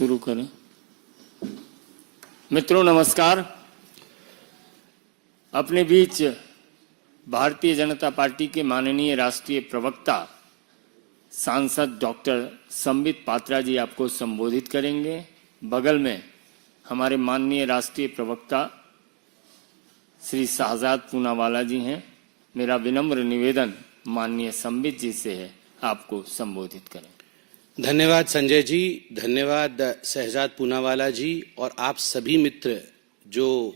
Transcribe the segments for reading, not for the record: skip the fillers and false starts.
शुरू करें। मित्रों नमस्कार। अपने बीच भारतीय जनता पार्टी के माननीय राष्ट्रीय प्रवक्ता सांसद डॉक्टर संबित पात्रा जी आपको संबोधित करेंगे। बगल में हमारे माननीय राष्ट्रीय प्रवक्ता श्री शहजाद पूनावाला जी हैं। मेरा विनम्र निवेदन माननीय संबित जी से है, आपको संबोधित करें। धन्यवाद संजय जी, धन्यवाद शहजाद पूनावाला जी और आप सभी मित्र जो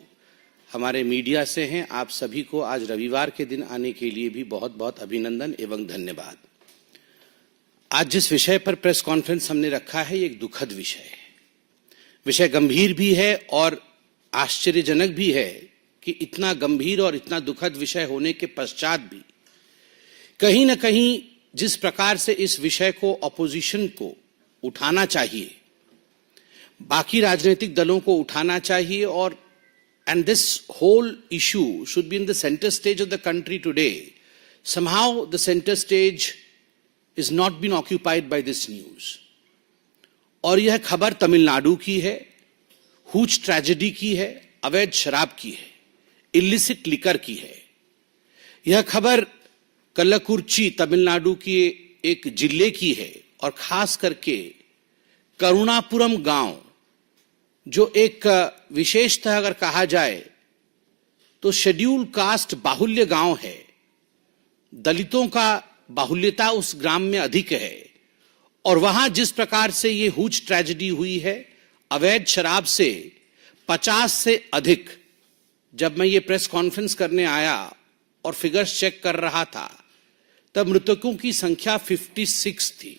हमारे मीडिया से हैं, आप सभी को आज रविवार के दिन आने के लिए भी बहुत बहुत अभिनंदन एवं धन्यवाद। आज जिस विषय पर प्रेस कॉन्फ्रेंस हमने रखा है, ये एक दुखद विषय है। विषय गंभीर भी है और आश्चर्यजनक भी है कि इतना गंभीर और इतना दुखद विषय होने के पश्चात भी कहीं न कहीं जिस प्रकार से इस विषय को ऑपोजिशन को उठाना चाहिए, बाकी राजनीतिक दलों को उठाना चाहिए और and this whole issue should be in the centre stage of the country today, somehow the center stage is not been occupied by this news। और यह खबर तमिलनाडु की है, हुच ट्रेजेडी की है, अवैध शराब की है, इलिसिट लिकर की है। यह खबर कल्लाकुर्ची तमिलनाडु की एक जिले की है और खास करके करुणापुरम गांव, जो एक विशेषतः अगर कहा जाए तो शेड्यूल कास्ट बाहुल्य गांव है। दलितों का बाहुल्यता उस ग्राम में अधिक है और वहां जिस प्रकार से ये हुच ट्रेजेडी हुई है, अवैध शराब से 50 से अधिक, जब मैं ये प्रेस कॉन्फ्रेंस करने आया और फिगर्स चेक कर रहा था तब मृतकों की संख्या 56 थी।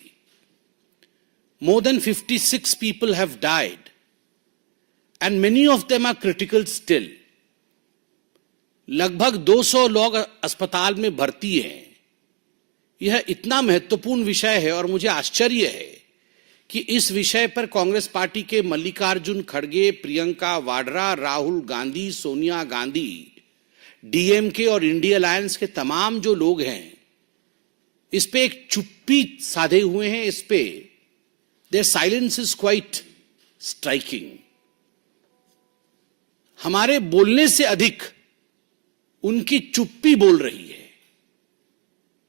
More than 56 people have died and many of them are critical still। लगभग 200 लोग अस्पताल में भर्ती हैं। यह इतना महत्वपूर्ण विषय है और मुझे आश्चर्य है कि इस विषय पर कांग्रेस पार्टी के मल्लिकार्जुन खड़गे, प्रियंका वाड्रा, राहुल गांधी, सोनिया गांधी, डीएमके और इंडिया अलायंस के तमाम जो लोग हैं, इस पे एक चुप्पी साधे हुए हैं। इस पे their silence is quite striking. हमारे बोलने से अधिक उनकी चुप्पी बोल रही है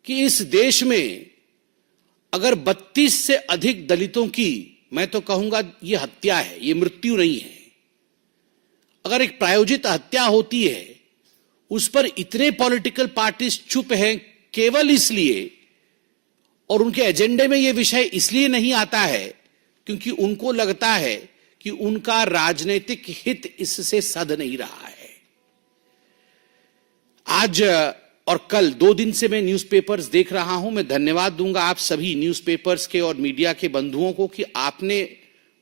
कि इस देश में अगर 32 से अधिक दलितों की, मैं तो कहूंगा ये हत्या है, ये मृत्यु नहीं है, अगर एक प्रायोजित हत्या होती है, उस पर इतने पॉलिटिकल पार्टीज चुप हैं केवल इसलिए, और उनके एजेंडे में यह विषय इसलिए नहीं आता है क्योंकि उनको लगता है कि उनका राजनीतिक हित इससे सध नहीं रहा है। आज और कल 2 दिन से मैं न्यूज़पेपर्स देख रहा हूं। मैं धन्यवाद दूंगा आप सभी न्यूज़पेपर्स के और मीडिया के बंधुओं को कि आपने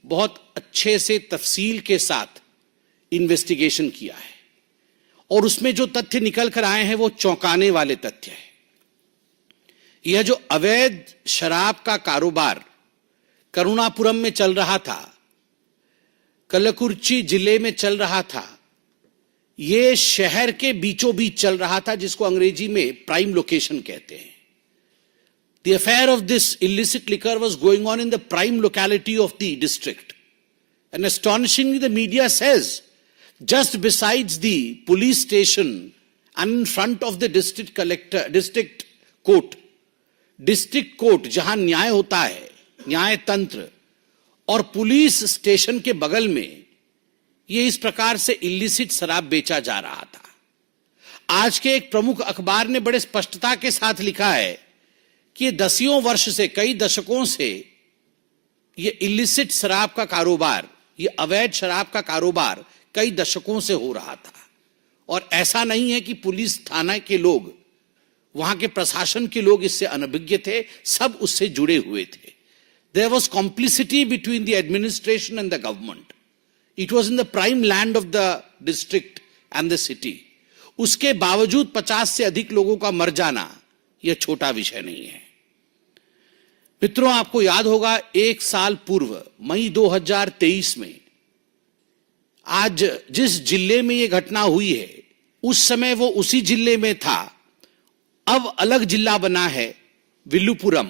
बहुत अच्छे से तफसील के साथ इन्वेस्टिगेशन किया है और उसमें जो तथ्य निकल कर आए हैं वो चौंकाने वाले तथ्य है। यह जो अवैध शराब का कारोबार करुणापुरम में चल रहा था, कल्लाकुर्ची जिले में चल रहा था, यह शहर के बीचों बीच चल रहा था, जिसको अंग्रेजी में प्राइम लोकेशन कहते हैं। The affair of this illicit liquor was going on in the prime locality of the district. And astonishingly, the media says, just besides the police station and in front of the district court जहां न्याय होता है, न्याय तंत्र, और police station के बगल में ये इस प्रकार से इलिसिट शराब बेचा जा रहा था। आज के एक प्रमुख अखबार ने बड़े स्पष्टता के साथ लिखा है कि 10 वर्ष से, कई दशकों से ये इलिसिट शराब का कारोबार, ये अवैध शराब का कारोबार कई दशकों से हो रहा था। और ऐसा नहीं है कि पुलिस थाना के लोग, वहां के प्रशासन के लोग इससे अनभिज्ञ थे, सब उससे जुड़े हुए थे। There was complicity between the administration and the government. It was in the prime land of the district and the city. उसके बावजूद 50 से अधिक लोगों का मर जाना यह छोटा विषय नहीं है। मित्रों, आपको याद होगा 1 साल पूर्व मई 2023 में आज जिस जिले में यह घटना हुई है, उस समय वो उसी जिले में था। अब अलग जिला बना है, विल्लुपुरम।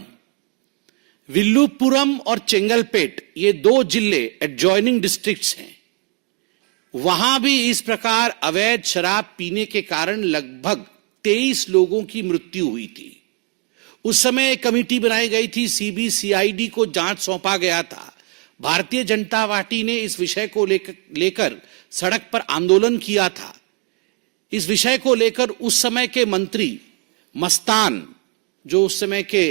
विल्लुपुरम और चेंगलपेट ये दो जिले एडजॉइनिंग डिस्ट्रिक्ट्स हैं, वहां भी इस प्रकार अवैध शराब पीने के कारण लगभग 23 लोगों की मृत्यु हुई थी। उस समय एक कमेटी बनाई गई थी, सीबीसीआईडी को जांच सौंपा गया था। भारतीय जनता पार्टी ने इस विषय को लेकर सड़क पर आंदोलन किया था। इस विषय को लेकर उस समय के मंत्री मस्तान, जो उस समय के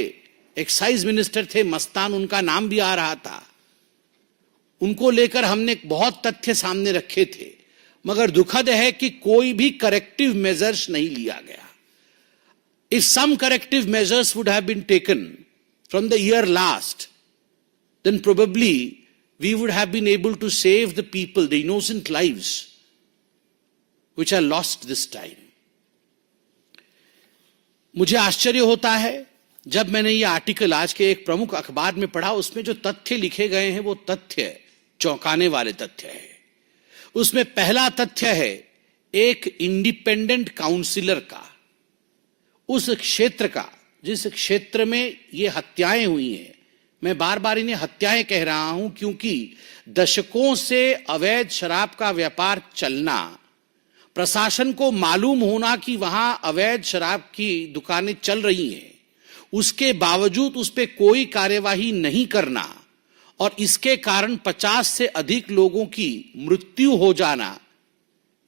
एक्साइज मिनिस्टर थे, मस्तान उनका नाम भी आ रहा था, उनको लेकर हमने बहुत तथ्य सामने रखे थे, मगर दुखद है कि कोई भी करेक्टिव मेजर्स नहीं लिया गया। If some corrective measures would have been taken from the year last, then probably we would have been able to save the people, the innocent lives which are lost this time. मुझे आश्चर्य होता है जब मैंने ये article आज के एक प्रमुख अखबार में पढ़ा, उसमें जो तथ्य लिखे गए हैं वो तथ्य चौंकाने वाले तथ्य है। उसमें पहला तथ्य है एक इंडिपेंडेंट काउंसिलर का, उस क्षेत्र का जिस क्षेत्र में ये हत्याएं हुई हैं। मैं बार बार इन्हें हत्याएं कह रहा हूं क्योंकि दशकों से अवैध शराब का व्यापार चलना, प्रशासन को मालूम होना कि वहां अवैध शराब की दुकानें चल रही हैं, उसके बावजूद उस पर कोई कार्यवाही नहीं करना और इसके कारण 50 से अधिक लोगों की मृत्यु हो जाना,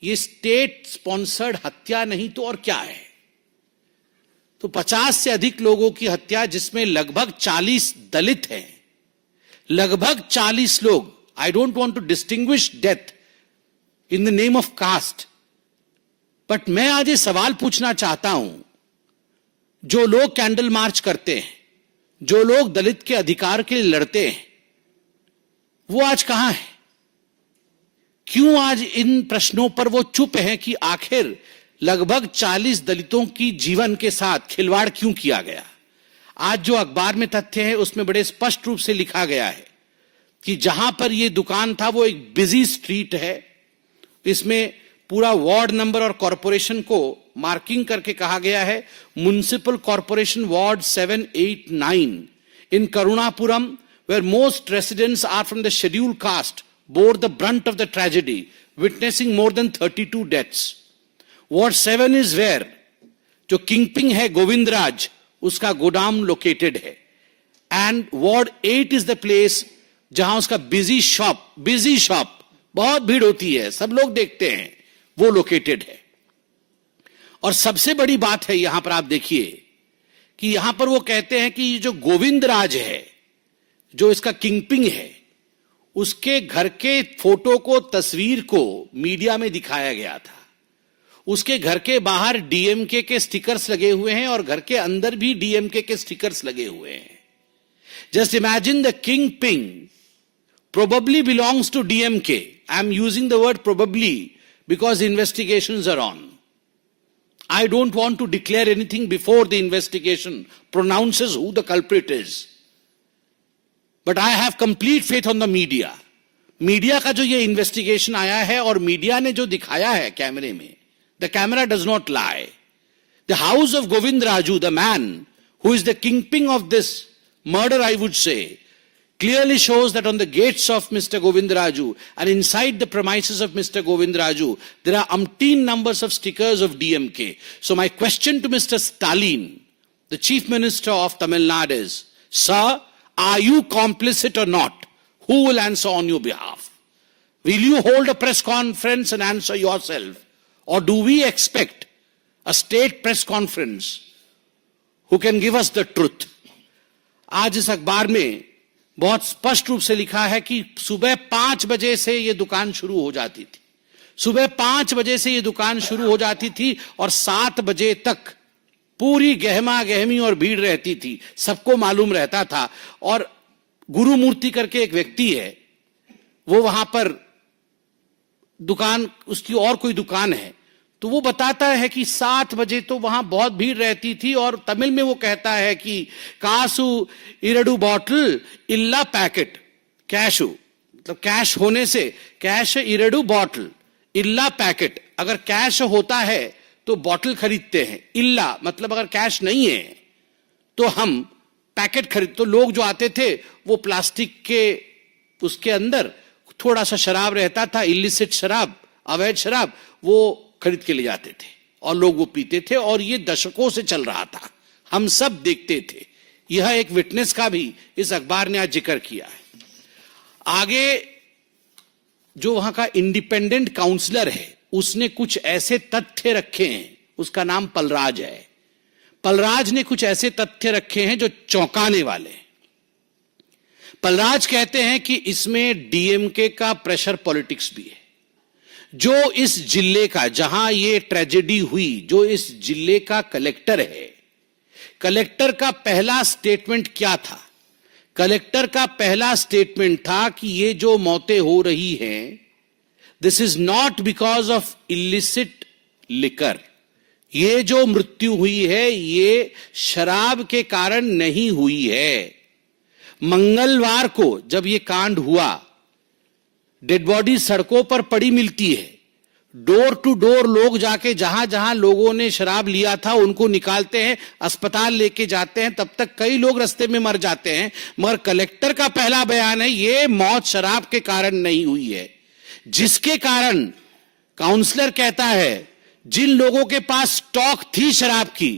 ये स्टेट स्पॉन्सर्ड हत्या नहीं तो और क्या है। तो 50 से अधिक लोगों की हत्या, जिसमें लगभग 40 दलित हैं, लगभग 40 लोग। I don't want to distinguish death in the name of caste, but मैं आज ये सवाल पूछना चाहता हूं, जो लोग कैंडल मार्च करते हैं, जो लोग दलित के अधिकार के लिए लड़ते हैं, वो आज कहां है? क्यों आज इन प्रश्नों पर वो चुप हैं कि आखिर लगभग 40 दलितों की जीवन के साथ खिलवाड़ क्यों किया गया? आज जो अखबार में तथ्य है उसमें बड़े स्पष्ट रूप से लिखा गया है कि जहां पर यह दुकान था वो एक बिजी स्ट्रीट है। इसमें पूरा वार्ड नंबर और कॉरपोरेशन को मार्किंग करके कहा गया है, municipal corporation ward 7, 8, 9 in Karunapuram, where most residents are from the scheduled caste, bore the brunt of the tragedy, witnessing more than 32 deaths. Ward 7 is where जो किंगपिंग है गोविंदराज, उसका गोदाम लोकेटेड है, and ward 8 is the place जहां उसका busy shop बहुत भीड़ होती है, सब लोग देखते हैं, वो लोकेटेड है। और सबसे बड़ी बात है यहां पर आप देखिए कि यहां पर वो कहते हैं कि जो गोविंदराज है, जो इसका किंगपिंग है, उसके घर के फोटो को, तस्वीर को मीडिया में दिखाया गया था। उसके घर के बाहर डीएमके के स्टिकर्स लगे हुए हैं और घर के अंदर भी डीएमके के स्टिकर्स लगे हुए हैं। Just imagine the kingpin probably belongs to DMK. I am using the word probably because investigations are on. I don't want to declare anything before the investigation pronounces who the culprit is. But I have complete faith on the media. Media का जो ये investigation आया है और media ने जो दिखाया है कैमरे में, the camera does not lie. The house of Govind Raju, the man who is the kingpin of this murder, I would say, clearly shows that on the gates of Mr. Govind Raju and inside the premises of Mr. Govind Raju, there are umpteen numbers of stickers of DMK. So my question to Mr. Stalin, the Chief Minister of Tamil Nadu is, sir, are you complicit or not? Who will answer on your behalf? Will you hold a press conference and answer yourself? Or do we expect a state press conference who can give us the truth? आज इस अखबार में बहुत स्पष्ट रूप से लिखा है कि सुबह 5 बजे से ये दुकान शुरू हो जाती थी। सुबह 5 बजे से ये दुकान शुरू हो जाती थी और 7 बजे तक पूरी गहमा गहमी और भीड़ रहती थी, सबको मालूम रहता था। और गुरुमूर्ति करके एक व्यक्ति है, वो वहां पर दुकान, उसकी और कोई दुकान है, तो वो बताता है कि 7 बजे तो वहां बहुत भीड़ रहती थी और तमिल में वो कहता है कि कासु इरडू बॉटल इल्ला पैकेट, कैशु मतलब कैश होने से, कैश इरडू बॉटल इल्ला पैकेट, अगर कैश होता है तो बॉटल खरीदते हैं, इल्ला मतलब अगर कैश नहीं है तो हम पैकेट खरीद, तो लोग जो आते थे वो प्लास्टिक के उसके अंदर थोड़ा सा शराब रहता था, इलिसिट शराब, अवैध शराब, वो खरीद के ले जाते थे और लोग वो पीते थे, और ये दशकों से चल रहा था, हम सब देखते थे। यह एक विटनेस का भी इस अखबार ने आज जिक्र किया है। आगे जो वहां का इंडिपेंडेंट काउंसलर है उसने कुछ ऐसे तथ्य रखे हैं, उसका नाम पलराज है। पलराज ने कुछ ऐसे तथ्य रखे हैं जो चौंकाने वाले हैं। पलराज कहते हैं कि इसमें डीएमके का प्रेशर पॉलिटिक्स भी है। जो इस जिले का, जहां ये ट्रेजेडी हुई, जो इस जिले का कलेक्टर है, कलेक्टर का पहला स्टेटमेंट क्या था? कलेक्टर का पहला स्टेटमेंट था कि ये जो मौतें हो रही हैं, this is not because of illicit liquor, ये जो मृत्यु हुई है ये शराब के कारण नहीं हुई है। मंगलवार को जब ये कांड हुआ, डेड बॉडी सड़कों पर पड़ी मिलती है, डोर टू डोर लोग जाके जहां जहां लोगों ने शराब लिया था उनको निकालते हैं, अस्पताल लेके जाते हैं, तब तक कई लोग रास्ते में मर जाते हैं। मगर कलेक्टर का पहला बयान है ये मौत शराब के कारण नहीं हुई है, जिसके कारण काउंसलर कहता है जिन लोगों के पास स्टॉक थी शराब की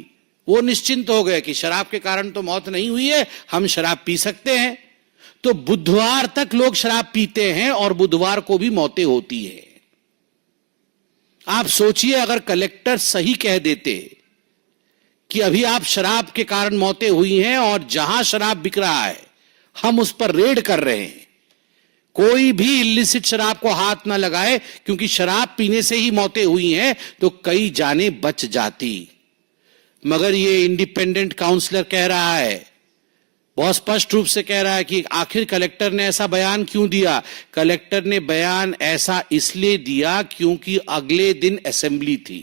वो निश्चिंत हो गए कि शराब के कारण तो मौत नहीं हुई है, हम शराब पी सकते हैं। तो बुधवार तक लोग शराब पीते हैं और बुधवार को भी मौतें होती है। आप सोचिए अगर कलेक्टर सही कह देते कि अभी आप शराब के कारण मौतें हुई हैं और जहां शराब बिक रहा है हम उस पर रेड कर रहे हैं, कोई भी इलिसिट शराब को हाथ ना लगाए क्योंकि शराब पीने से ही मौतें हुई हैं, तो कई जानें बच जाती। मगर ये इंडिपेंडेंट काउंसलर कह रहा है, बहुत स्पष्ट रूप से कह रहा है कि आखिर कलेक्टर ने ऐसा बयान क्यों दिया? कलेक्टर ने बयान ऐसा इसलिए दिया क्योंकि अगले दिन असेंबली थी,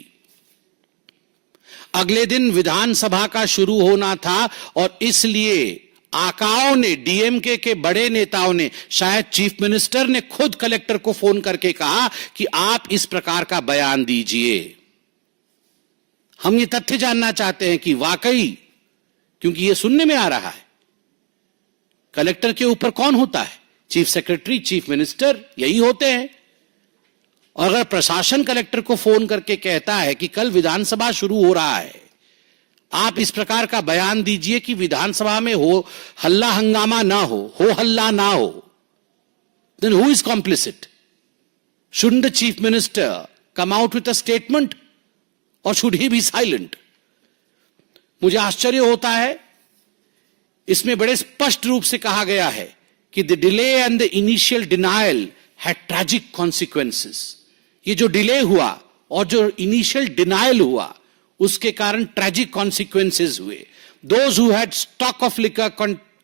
अगले दिन विधानसभा का शुरू होना था, और इसलिए आकाओं ने, डीएमके के बड़े नेताओं ने, शायद चीफ मिनिस्टर ने खुद कलेक्टर को फोन करके कहा कि आप इस प्रकार का बयान दीजिए। हम ये तथ्य जानना चाहते हैं कि वाकई, क्योंकि ये सुनने में आ रहा है, कलेक्टर के ऊपर कौन होता है? चीफ सेक्रेटरी, चीफ मिनिस्टर, यही होते हैं। और अगर प्रशासन कलेक्टर को फोन करके कहता है कि कल विधानसभा शुरू हो रहा है, आप इस प्रकार का बयान दीजिए कि विधानसभा में हो हल्ला हंगामा ना हो हल्ला ना हो, then who is complicit? Shouldn't the chief minister come out with a statement or should he be silent? मुझे आश्चर्य होता है, इसमें बड़े स्पष्ट रूप से कहा गया है कि the delay and the initial denial had tragic consequences. ये जो डिले हुआ और जो इनिशियल डिनायल हुआ उसके कारण ट्रैजिक कॉन्सिक्वेंसेस हुए। Those who had stock of liquor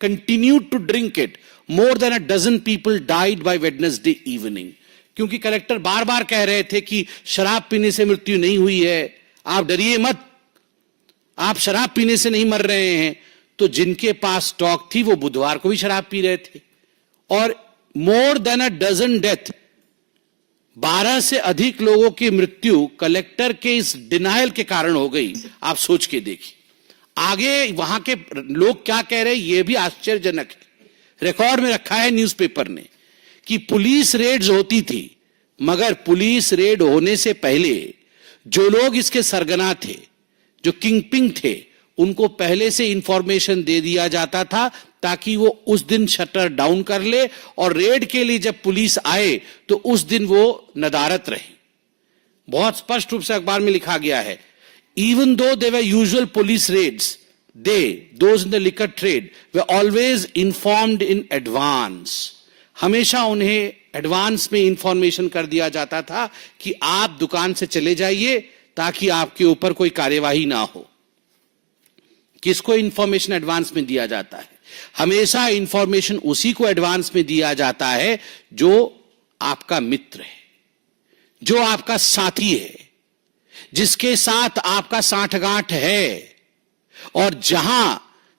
continued to drink it, more than a dozen people died by Wednesday evening. क्योंकि कलेक्टर बार बार कह रहे थे कि शराब पीने से मृत्यु नहीं हुई है, आप डरिए मत, आप शराब पीने से नहीं मर रहे हैं। तो जिनके पास स्टॉक थी वो बुधवार को भी शराब पी रहे थे, और more than a dozen death, 12 से अधिक लोगों की मृत्यु कलेक्टर के इस डिनायल के कारण हो गई। आप सोच के देखिए आगे वहां के लोग क्या कह रहे हैं, यह भी आश्चर्यजनक है। रिकॉर्ड में रखा है न्यूज़पेपर ने कि पुलिस रेड्स होती थी, मगर पुलिस रेड होने से पहले जो लोग इसके सरगना थे, जो किंगपिन थे, उनको पहले से इंफॉर्मेशन दे दिया जाता था ताकि वो उस दिन शटर डाउन कर ले, और रेड के लिए जब पुलिस आए तो उस दिन वो नदारत रहे। बहुत स्पष्ट रूप से अखबार में लिखा गया है, even though they were usual police raids, those in the liquor trade were always informed in advance. हमेशा उन्हें एडवांस में इंफॉर्मेशन कर दिया जाता था कि आप दुकान से चले जाइए ताकि आपके ऊपर कोई कार्यवाही ना हो। किसको इंफॉर्मेशन एडवांस में दिया जाता है? हमेशा इंफॉर्मेशन उसी को एडवांस में दिया जाता है जो आपका मित्र है, जो आपका साथी है, जिसके साथ आपका साठगांठ है। और जहां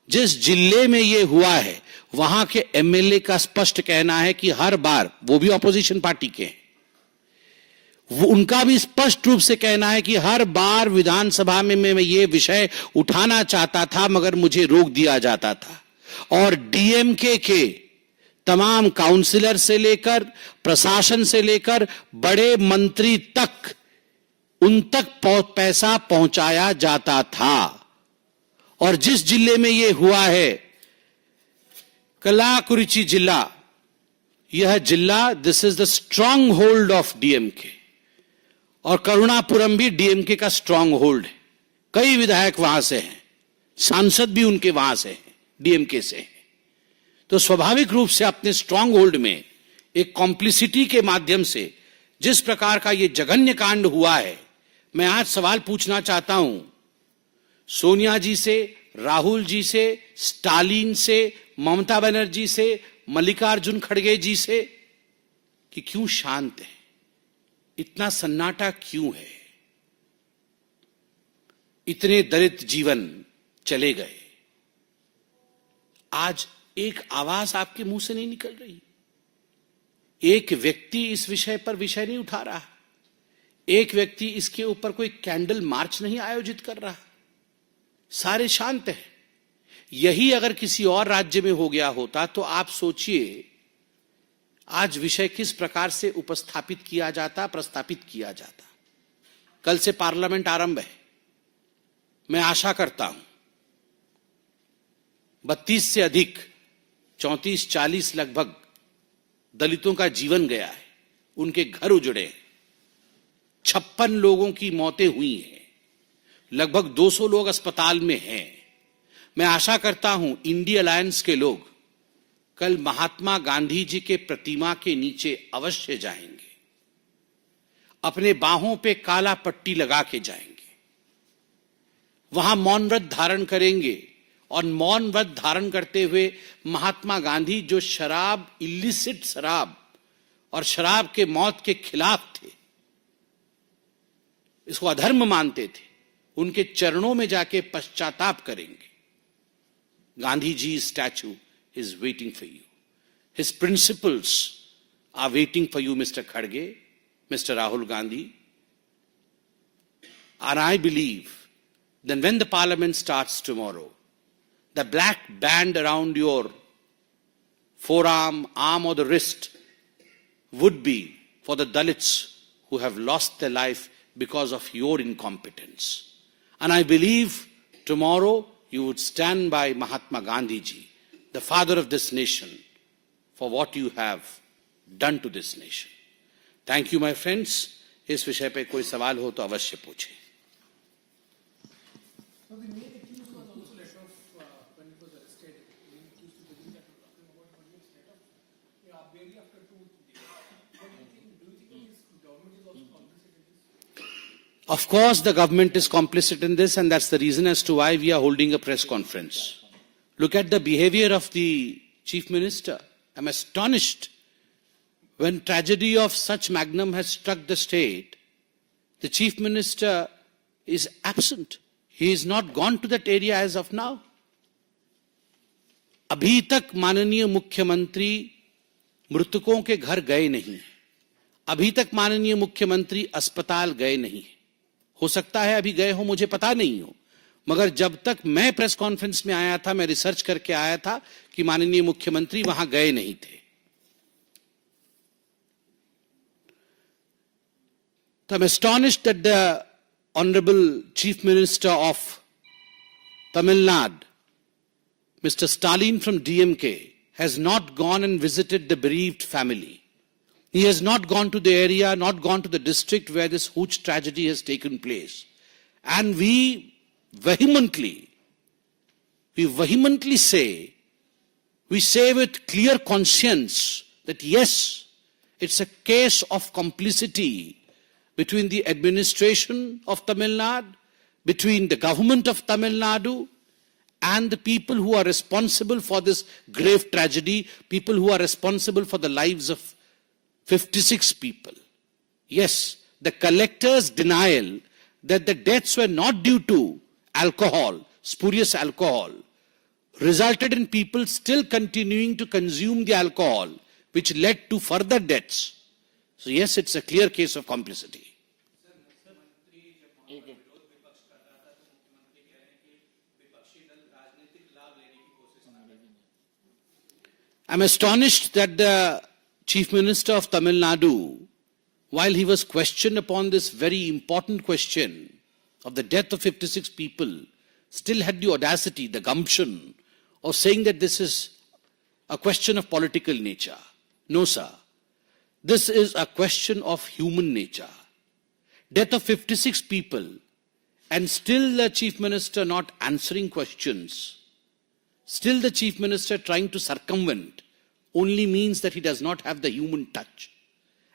जिस जिले में यह हुआ है वहां के एमएलए का स्पष्ट कहना है कि हर बार, वो भी ऑपोजिशन पार्टी के हैं, उनका भी स्पष्ट रूप से कहना है कि हर बार विधानसभा में मैं ये विषय उठाना चाहता था मगर मुझे रोक दिया जाता था। और डीएमके के तमाम काउंसिलर से लेकर प्रशासन से लेकर बड़े मंत्री तक उन तक पैसा पहुंचाया जाता था। और जिस जिले में यह हुआ है, कलाकुरिची जिला, यह जिला, this is the strong hold of DMK, और करुणापुरम भी डीएमके का स्ट्रांग होल्ड है। कई विधायक वहां से हैं, सांसद भी उनके वहां से हैं, डीएमके से हैं। तो स्वाभाविक रूप से अपने स्ट्रांग होल्ड में एक कॉम्प्लिसिटी के माध्यम से जिस प्रकार का यह जघन्य कांड हुआ है, मैं आज सवाल पूछना चाहता हूं सोनिया जी से, राहुल जी से, स्टालिन से, ममता बनर्जी से, मल्लिकार्जुन खड़गे जी से, कि क्यों शांत है, इतना सन्नाटा क्यों है, इतने दलित जीवन चले गए। आज एक आवाज आपके मुंह से नहीं निकल रही, एक व्यक्ति इस विषय पर विषय नहीं उठा रहा, एक व्यक्ति इसके ऊपर कोई कैंडल मार्च नहीं आयोजित कर रहा, सारे शांत हैं। यही अगर किसी और राज्य में हो गया होता तो आप सोचिए आज विषय किस प्रकार से उपस्थापित किया जाता, प्रस्तापित किया जाता। कल से पार्लियामेंट आरंभ है, मैं आशा करता हूं 32 से अधिक 34-40 लगभग दलितों का जीवन गया है, उनके घर उजड़े हैं, 56 लोगों की मौतें हुई हैं, लगभग 200 लोग अस्पताल में हैं। मैं आशा करता हूं इंडिया अलायंस के लोग कल महात्मा गांधी जी के प्रतिमा के नीचे अवश्य जाएंगे, अपने बाहों पे काला पट्टी लगा के जाएंगे, वहां मौन व्रत धारण करेंगे, और मौन व्रत धारण करते हुए महात्मा गांधी जो शराब, इलिसिट शराब और शराब के मौत के खिलाफ थे, इसको अधर्म मानते थे, उनके चरणों में जाके पश्चाताप करेंगे। Gandhi ji statue is waiting for you, his principles are waiting for you, mister खड़गे, mister Rahul Gandhi. And I believe then when the parliament starts tomorrow, the black band around your forearm, arm or the wrist would be for the Dalits who have lost their life because of your incompetence. And I believe tomorrow you would stand by Mahatma Gandhi ji, the father of this nation, for what you have done to this nation. Thank you, my friends. इस विषय पे कोई सवाल हो तो अवश्य पूछें। Of course, the government is complicit in this, and that's the reason as to why we are holding a press conference. Look at the behavior of the Chief Minister. I'm astonished. When tragedy of such magnum has struck the state, the Chief Minister is absent. He is not gone to that area as of now. अभी तक माननीय मुख्यमंत्री मृतकों के घर गए नहीं, अभी तक माननीय मुख्यमंत्री अस्पताल गए नहीं। हो सकता है अभी गए हो, मुझे पता नहीं हो, मगर जब तक मैं प्रेस कॉन्फ्रेंस में आया था, मैं रिसर्च करके आया था कि माननीय मुख्यमंत्री वहां गए नहीं थे। So I'm astonished that the Honorable Chief Minister of Tamil Nadu, Mr. Stalin from DMK, has not gone and visited the bereaved family. He has not gone to the area, not gone to the district where this huge tragedy has taken place. And we vehemently say, we say with clear conscience that yes, it's a case of complicity between the administration of Tamil Nadu, between the government of Tamil Nadu, and the people who are responsible for this grave tragedy, people who are responsible for the lives of 56 people. Yes, the collector's denial that the deaths were not due to alcohol, spurious alcohol, resulted in people still continuing to consume the alcohol, which led to further deaths. So yes, it's a clear case of complicity. I'm astonished that the Chief Minister of Tamil Nadu, while he was questioned upon this very important question of the death of 56 people, still had the audacity, the gumption of saying that this is a question of political nature. No, sir. This is a question of human nature. Death of 56 people, and still the Chief Minister not answering questions, still the Chief Minister trying to circumvent, only means that he does not have the human touch.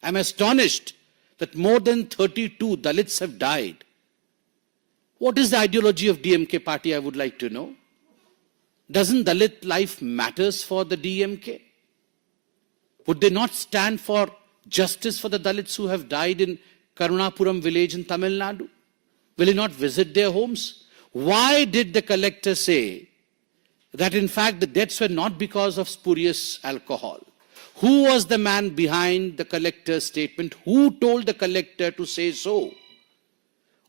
I'm astonished that more than 32 Dalits have died. What is the ideology of DMK party, I would like to know? Doesn't Dalit life matters for the DMK? Would they not stand for justice for the Dalits who have died in Karunapuram village in Tamil Nadu? Will he not visit their homes? Why did the collector say that in fact the deaths were not because of spurious alcohol? Who was the man behind the collector's statement? Who told the collector to say so?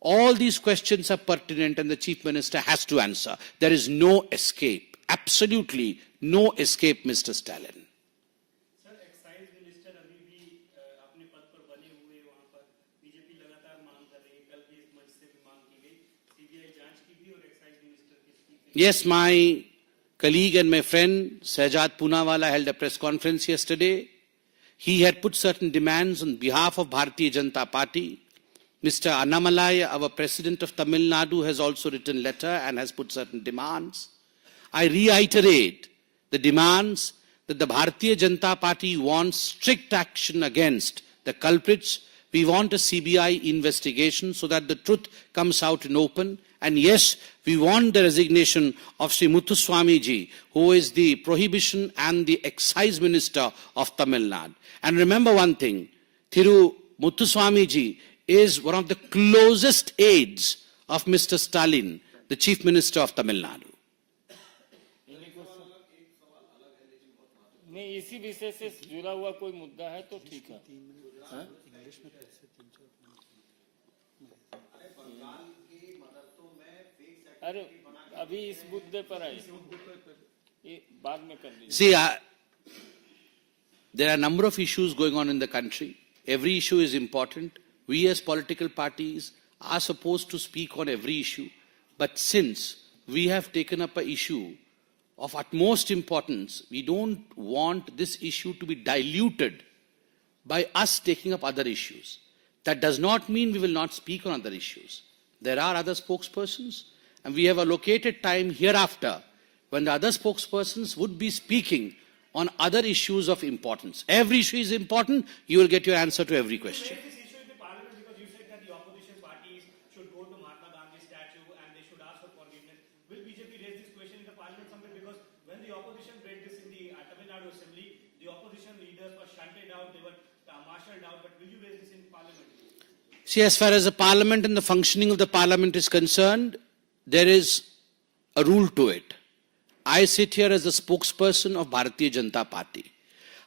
All these questions are pertinent and the Chief Minister has to answer. There is no escape. Absolutely no escape, Mr. Stalin. Sir excise minister अभी भी अपने पद पर बने हुए वहां पर BJP लगातार मांग कर रही है कल भी इस मंच से भी मांग की गई सीबीआई जांच की भी और एक्साइज मिनिस्टर की इस्तीफे Yes, my colleague and my friend Shehzad Poonawala held a press conference yesterday. He had put certain demands on behalf of Bharatiya Janata Party. Mr. Annamalai, our president of Tamil Nadu, has also written a letter and has put certain demands. I reiterate the demands that the Bharatiya Janata Party wants strict action against the culprits. We want a CBI investigation so that the truth comes out in open. And yes, we want the resignation of Sri Muthuswamy ji, who is the Prohibition and the Excise Minister of Tamil Nadu. And remember one thing, Thiru Muthuswamy ji is one of the closest aides of Mr. Stalin, the Chief Minister of Tamil Nadu. नहीं, इसी विषय से जुड़ा हुआ कोई मुद्दा है तो ठीक है। हाँ? अरे अभी इस मुद्दे पर आए, ये बाद में कर लीजिए। See, there are a number of issues going on in the country. Every issue is important. We as political parties are supposed to speak on every issue. But since we have taken up an issue of utmost importance, we don't want this issue to be diluted by us taking up other issues. That does not mean we will not speak on other issues. There are other spokespersons, and we have allocated time hereafter when the other spokespersons would be speaking on other issues of importance. Every issue is important, you will get your answer to every question. this issue in the parliament because you said that the opposition parties should go to Mahatma Gandhi statue and they should ask for forgiveness. Will BJP raise this question in the parliament somewhere? Because when the opposition raised this in the Tamil Nadu assembly, the opposition leaders were shunted out, they were marshaled out. But will you raise this in parliament? See, as far as the parliament and the functioning of the parliament is concerned, there is a rule to it. I sit here as the spokesperson of Bharatiya Janata Party.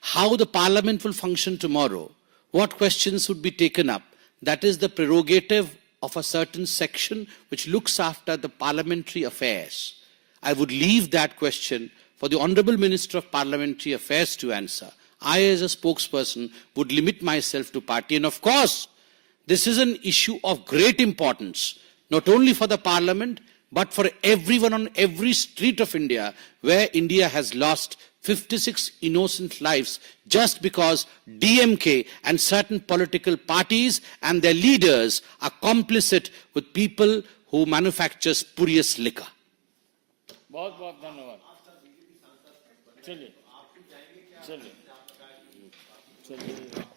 How the parliament will function tomorrow, what questions would be taken up, that is the prerogative of a certain section which looks after the parliamentary affairs. I would leave that question for the Honorable Minister of Parliamentary Affairs to answer. I, as a spokesperson, would limit myself to party. And of course, this is an issue of great importance, not only for the parliament, but for everyone on every street of India, where India has lost 56 innocent lives just because DMK and certain political parties and their leaders are complicit with people who manufacture spurious liquor. बहुत बहुत धन्यवाद। चलिए चलिए चलिए।